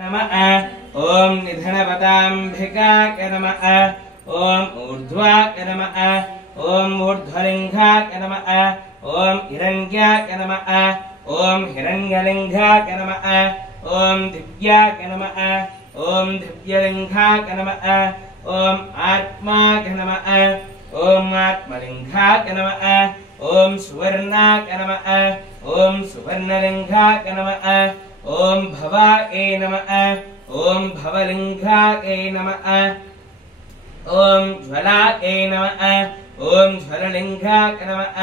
नमः ओम निधनपदाम्भिकाय नमः ओम ऊर्ध्वाय नमः ओम ऊर्ध्वलिंगाय नमः ओम हिरण्याय नमः ओम हिरण्यलिंगाय नमः ओम दिव्याय नमः ओम दिव्यलिंगाय नमः ओम आत्माय नमः ओम आत्मलिंगाय नमः ओम सुवर्णाय नमः ओम सुवर्णलिंगाय नमः ओम भवाय नमः ओम भवलिंगाय नमः ओम ज्वलाय नमः ओम ज्वललिंगाय नमः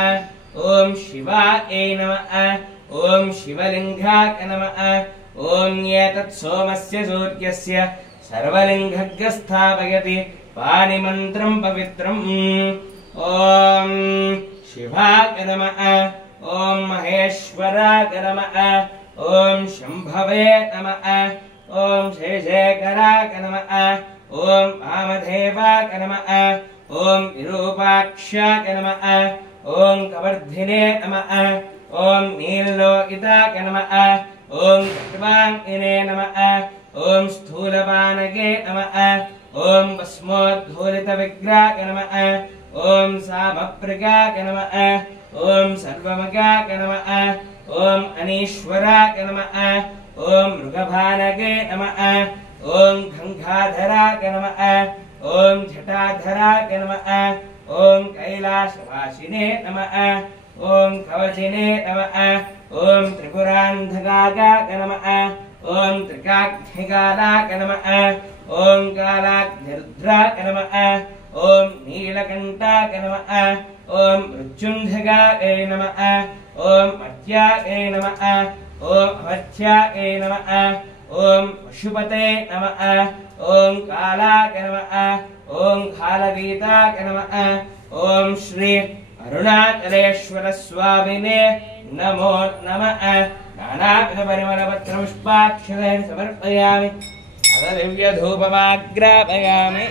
ओम शिवाय नमः ओम शिवलिंगाय नमः ओम एतत् सोमस्य सूर्यस्य सर्वलिंगज्ञ स्थापयति पाणिमन्त्रं पवित्रम् ओम शिवाय नमः ओम महेश्वराय नमः ओम शंभवे नमः ओम शेषेकराय नमः ओम वामदेवाय नमः ओम विरूपाक्षाय नमः ओम कवर्धिने नमः ओम नीललोकिताय नमः ओम खट्वाङ्गिने नमः ओम स्थूलपानगे नमः ओम भस्मोद्धूलितविग्रहाय नमः ओम सामप्रियाय नमः ओम सर्वमगाय नमः ओम अनीश्वराय नमः ओम मृगभानगे नमः ओम गंगाधराय नमः ओम जटाधराय नमः ओम कैलासवासिने नमः ओम कवचिने नमः ओम त्रिपुरान्धकाय नमः ओम त्रिकाग्निकालाय नमः ओम कालाग्निरुद्राय नमः ओम नीलकण्ठाय नमः ओम मृत्युञ्जयाय नमः ओम मर्त्याय नमः ओम अमर्त्याय नमः ओम पशुपते नमः ओम कालाय नमः ओम कालगीताय नमः ओम श्री अरुणाचलेश्वर स्वामिने नमो नमः नानाविधपरिमलपत्रपुष्पाक्षतैः समर्पयामि अददिव्यधूपमाग्रापयामि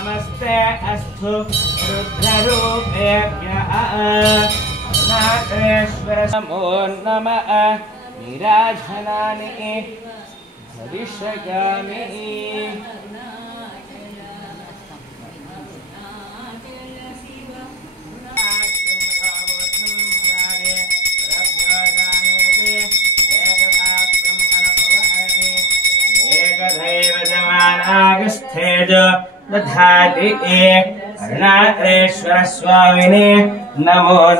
नमस्ते अस्तु रुद्ररूपेभ्यः अरुणाचलेश्वर नमो नमः नीराजनानि धरिष्यामि दधाति अरुणाचलेश्वर स्वामिने नमो